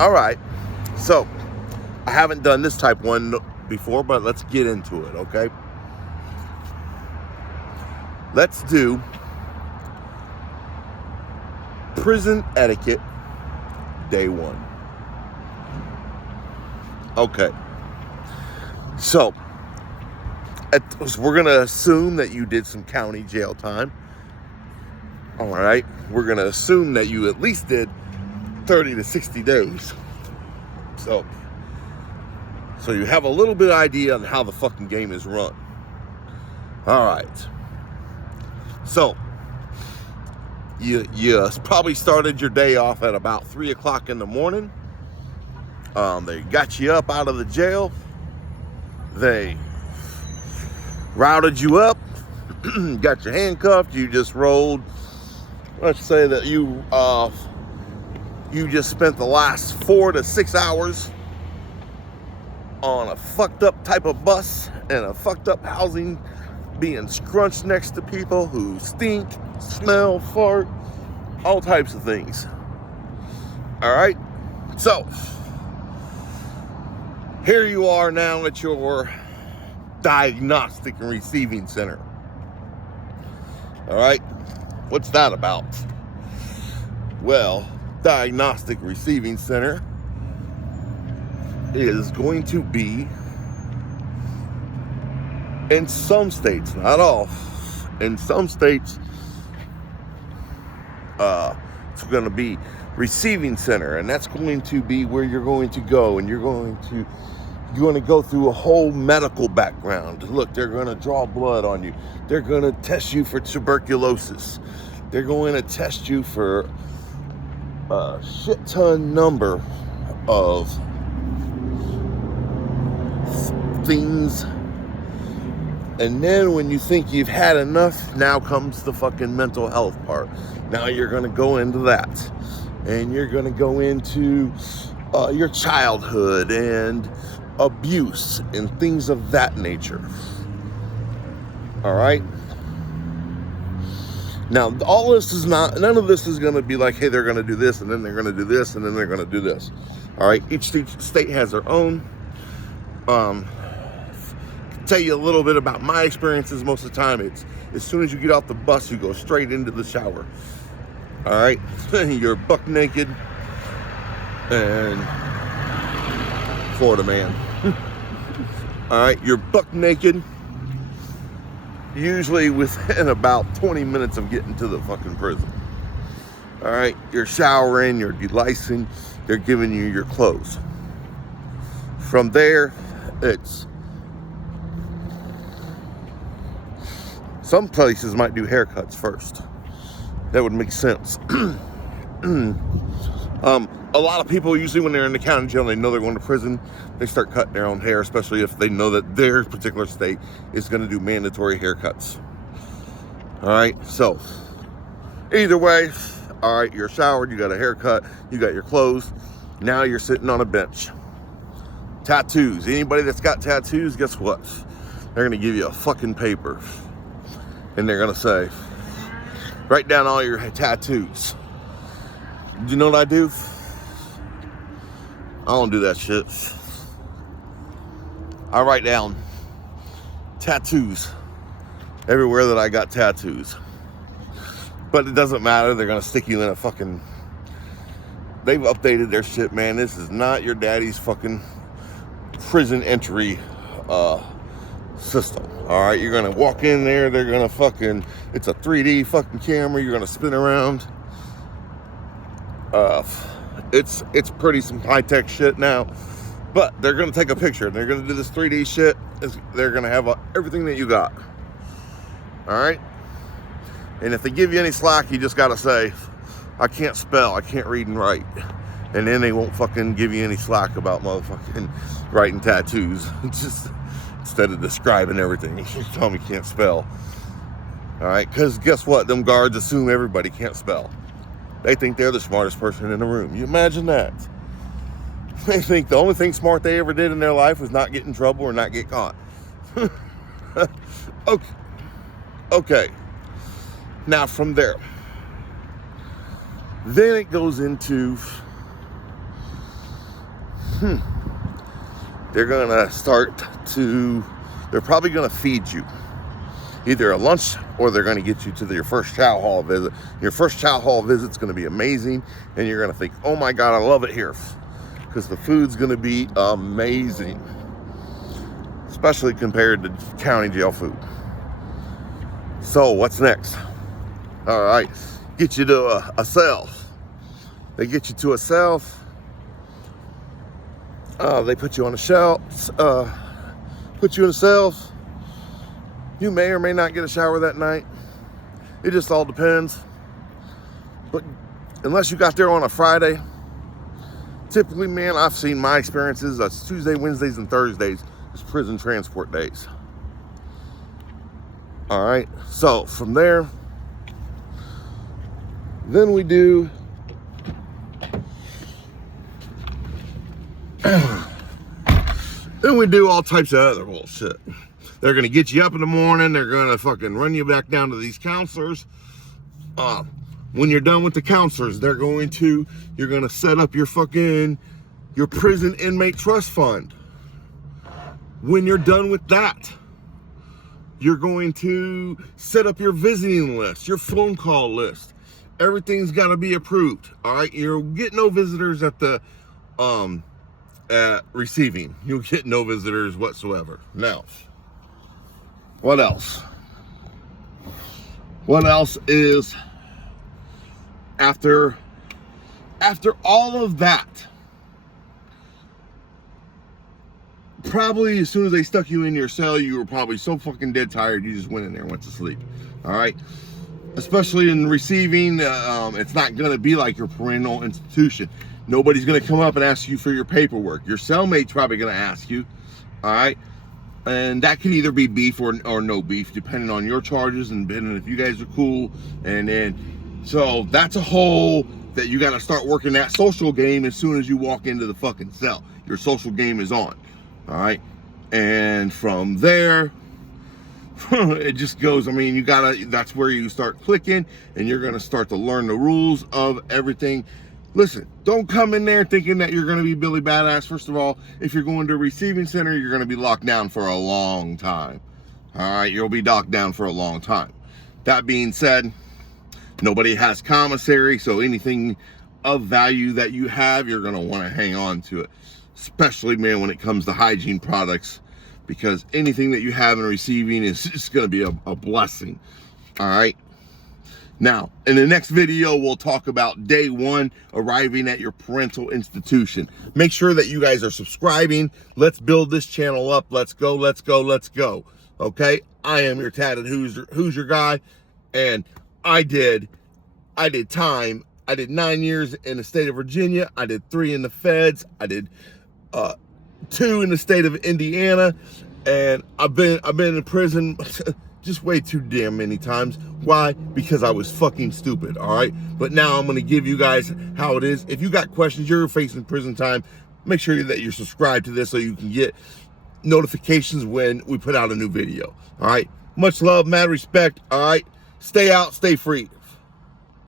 All right, so I haven't done this type one before, but let's get into it, okay? Let's do prison etiquette day one. Okay, so we're going to assume that you did some county jail time. All right, we're going to assume that you at least did 30 to 60 days. So you have a little bit of idea on how the fucking game is run. All right. So you probably started your day off at about 3 o'clock in the morning. They got you up out of the jail. They routed you up, got you handcuffed. You just rolled. Let's say that you just spent the last 4 to 6 hours on a fucked up type of bus and a fucked up housing, being scrunched next to people who stink, smell, fart, all types of things. All right, so here you are now at your diagnostic and receiving center. All right, what's that about? Well, diagnostic receiving center is going to be, in some states, not all, in some states, it's going to be receiving center, and that's going to be where you're going to go, and you're going to go through a whole medical background. Look, they're going to draw blood on you. They're going to test you for tuberculosis. They're going to test you for a shit ton number of things. And then when you think you've had enough, now comes the fucking mental health part. Now you're going to go into that. And you're going to go into your childhood and abuse and things of that nature. All right? Now, all this is not, none of this is going to be like, hey, they're going to do this, and then they're going to do this, and then they're going to do this. All right? Each state has their own. Tell you a little bit about my experiences. Most of the time, it's as soon as you get off the bus, you go straight into the shower. All right? You're buck naked and Florida man. All right? You're buck naked. Usually within about 20 minutes of getting to the fucking prison. All right, you're showering, you're delicing, they're giving you your clothes. From there, it's, some places might do haircuts first. That would make sense. A lot of people, usually when they're in the county jail and they know they're going to prison, they start cutting their own hair, especially if they know that their particular state is going to do mandatory haircuts. All right, so either way, all right, you're showered, you got a haircut, you got your clothes. Now you're sitting on a bench. Tattoos. Anybody that's got tattoos, guess what? They're going to give you a fucking paper. And they're going to say, write down all your tattoos. Do you know what I do? I don't do that shit. I write down tattoos everywhere that I got tattoos. But it doesn't matter. They're going to stick you in a fucking... They've updated their shit, man. This is not your daddy's fucking prison entry system. All right? You're going to walk in there. They're going to fucking... It's a 3D fucking camera. You're going to spin around. It's pretty some high-tech shit now, but they're going to take a picture. They're going to do this 3D shit. They're going to have everything that you got. All right? And if they give you any slack, you just got to say, I can't spell, I can't read and write. And then they won't fucking give you any slack about motherfucking writing tattoos. Just instead of describing everything, you tell them you can't spell. All right? Because guess what? Them guards assume everybody can't spell. They think they're the smartest person in the room. You imagine that? They think the only thing smart they ever did in their life was not get in trouble or not get caught. Okay. Now from there, then it goes into they're probably gonna feed you either a lunch or they're gonna get you to your first chow hall visit. Your first chow hall visit's gonna be amazing, and you're gonna think, oh my God, I love it here. Because the food's gonna be amazing, especially compared to county jail food. So what's next? All right, get you to a cell. They get you to a cell. They put you on a shelf, put you in a cell. You may or may not get a shower that night. It just all depends. But unless you got there on a Friday, typically, man, I've seen my experiences, that's Tuesday, Wednesdays, and Thursdays is prison transport days. All right, so from there, then we do all types of other bullshit. They're gonna get you up in the morning. They're gonna fucking run you back down to these counselors. When you're done with the counselors, you're gonna set up your prison inmate trust fund. When you're done with that, you're going to set up your visiting list, your phone call list. Everything's got to be approved. All right, you'll get no visitors at the at receiving. You'll get no visitors whatsoever. Now, what else? What else is after all of that? Probably as soon as they stuck you in your cell, you were probably so fucking dead tired, you just went in there and went to sleep. All right? Especially in receiving, it's not going to be like your parental institution. Nobody's going to come up and ask you for your paperwork. Your cellmate's probably going to ask you. All right? And that could either be beef or no beef, depending on your charges and depending if you guys are cool. And then, so that's a whole that you got to start working that social game as soon as you walk into the fucking cell. Your social game is on. All right, and from there, it just goes. I mean, that's where you start clicking, and you're gonna start to learn the rules of everything. Listen, don't come in there thinking that you're gonna be Billy Badass. First of all, if you're going to a receiving center, you're gonna be locked down for a long time. All right, you'll be locked down for a long time. That being said, nobody has commissary, so anything of value that you have, you're gonna want to hang on to it. Especially, man, when it comes to hygiene products, because anything that you have in receiving is just going to be a blessing. All right. Now, in the next video, we'll talk about day one, arriving at your parental institution. Make sure that you guys are subscribing. Let's build this channel up. Let's go, let's go, let's go. Okay. I am your tatted Hoosier guy. And I did time. I did 9 years in the state of Virginia. I did 3 in the feds. I did 2 in the state of Indiana, and I've been in prison just way too damn many times. Why? Because I was fucking stupid. All right, but now I'm going to give you guys how it is. If you got questions, you're facing prison time, make sure that you're subscribed to this so you can get notifications when we put out a new video. All right, much love, mad respect. All right, stay out, stay free.